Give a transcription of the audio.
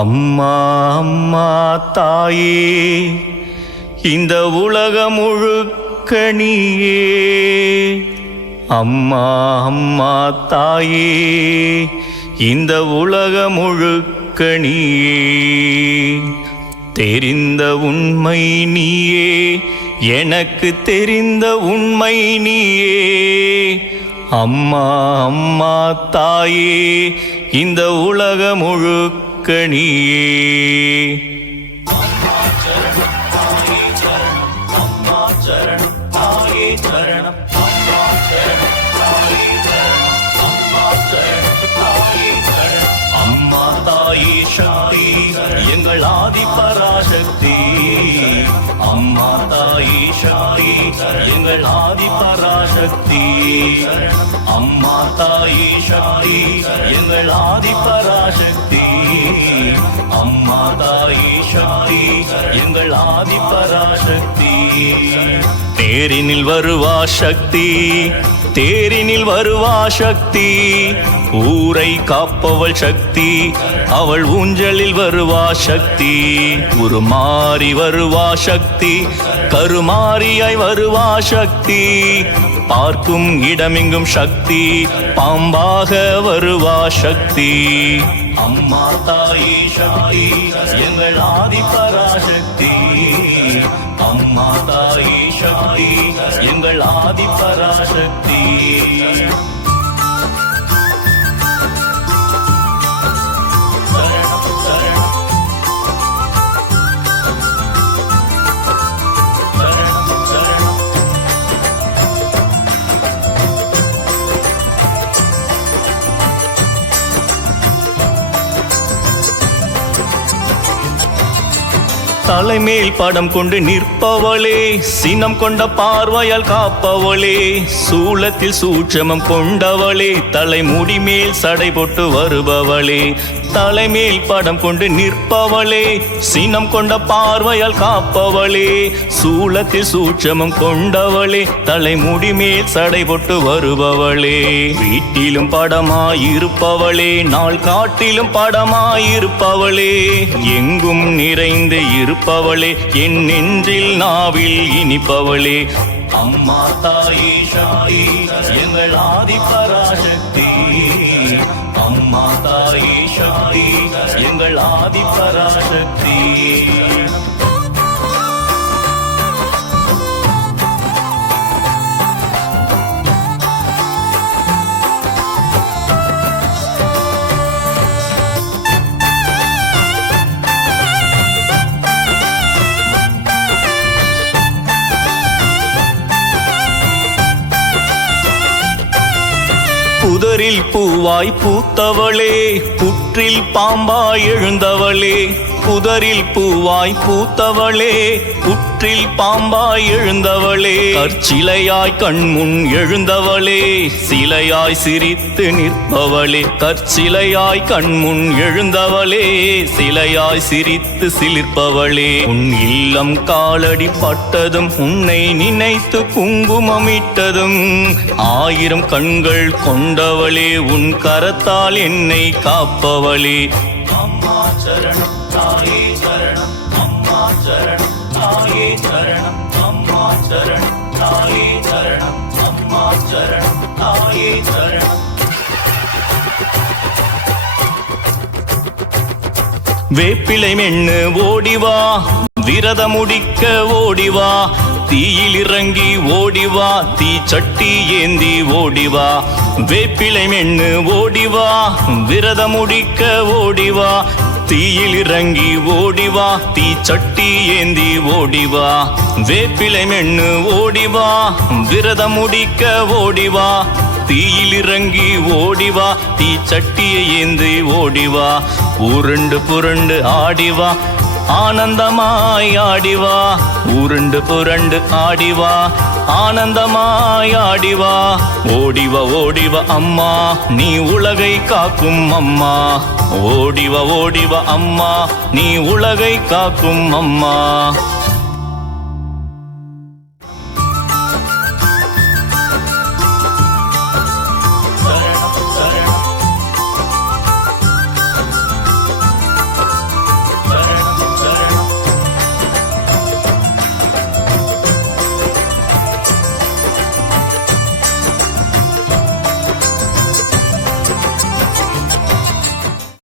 அம்மா அம்மா தாயே இந்த உலகம் முழுக்க நீயே. அம்மா அம்மா தாயே இந்த உலகம் முழுக்க நீயே. தெரிந்த உண்மை நீயே எனக்கு தெரிந்த உண்மை நீயே. அம்மா அம்மா தாயே இந்த உலகம் முழுக்க நீயே. அம்மா தாயே ஷாயி எங்கள் ஆதி பராசக்தி அம்மா தாய் எங்கள் ஆதி பராசக்தி அம்மா தாயி ஷாயி எங்கள் ஆதி பராசக்தி அம்மா தாயி ஷாயி எங்கள் ஆதி பராசக்தி தேரினில் வருவா சக்தி தேரினில் வருவா சக்தி. ஊரை காப்பவள் சக்தி அவள் ஊஞ்சலில் வருவா சக்தி. உருமாறி வருவா சக்தி. கருமாரியாய் வருவா சக்தி. பார்க்கும் இடமெங்கும் சக்தி பாம்பாக வருவா சக்தி. அம்மா தாயே ஷாயி எங்கள் ஆதி தலைமேல் படம் கொண்டு நிற்பவளே சினம் கொண்ட பார்வையால் காப்பவளே சூளத்தில் சூட்சமம் கொண்டவளே தலைமுடி மேல் சடை போட்டு வருபவளே தலைமேல் படம் கொண்டு நிற்பவளே சினம் கொண்ட பார்வையால் காப்பவளே சூளத்தில் சூட்சமம் கொண்டவளே தலைமுடி மேல் சடை போட்டு வருபவளே. வீட்டிலும் படமாயிருப்பவளே நாள் காட்டிலும் படமாயிருப்பவளே எங்கும் நிறைந்து இருப்பவளே என் நெஞ்சில் நாவில் இனிப்பவளே. அம்மா தாயே சாயி எங்கள் ஆதி பராசக்தி அம்மா தாயே சாயி எங்கள் ஆதி பராசக்தி புதரில் பூவாய் பூத்தவளே புற்றில் பாம்பாய் எழுந்தவளே. புதரில் பூவாய் பூத்தவளே புற்றில் பாம்பாய் எழுந்தவளே கற்சிலையாய் கண்முன் எழுந்தவளே சிலையாய் சிரித்து நிற்பவளே கற்சிலையாய் கண்முன் எழுந்தவளே சிலையாய் சிரித்து சிலிர்ப்பவளே. உன் இல்லம் காலடி பட்டதும் உன்னை நினைத்து குங்குமமிட்டதும் ஆயிரம் கண்கள் கொண்டவளே உன் கரத்தால் என்னை காப்பவளே. அம்மா சரணம் தாயே சரணம். அம்மா சரணம் தாயே சரணம். அம்மா சரணம் தாயே சரணம். அம்மா சரணம் தாயே சரணம். வேப்பிலை மென்னு ஓடிவா விரத முடிக்க ஓடிவா தீயில் இறங்கி ஓடிவா தீ சட்டி ஏந்தி ஓடிவா. வேப்பிலை மென்னு ஓடிவா விரதம் முடிக்க ஓடிவா. தீயில் இறங்கி ஓடிவா தீ சட்டி ஏந்தி ஓடிவா. வேப்பிலை மென்னு ஓடிவா விரதம் முடிக்க ஓடிவா. தீயில் இறங்கி ஓடிவா தீ சட்டியை ஏந்தி ஓடிவா. உருண்டு புரண்டு ஆடிவா ஆனந்தமாய் ஆடிவா உருண்டு புரண்டு ஆடிவா. ஆனந்தமாய் ஆடிவா ஓடிவ ஓடிவ அம்மா நீ உலகை காக்கும் அம்மா. ஓடிவ ஓடிவ அம்மா நீ உலகை காக்கும் அம்மா.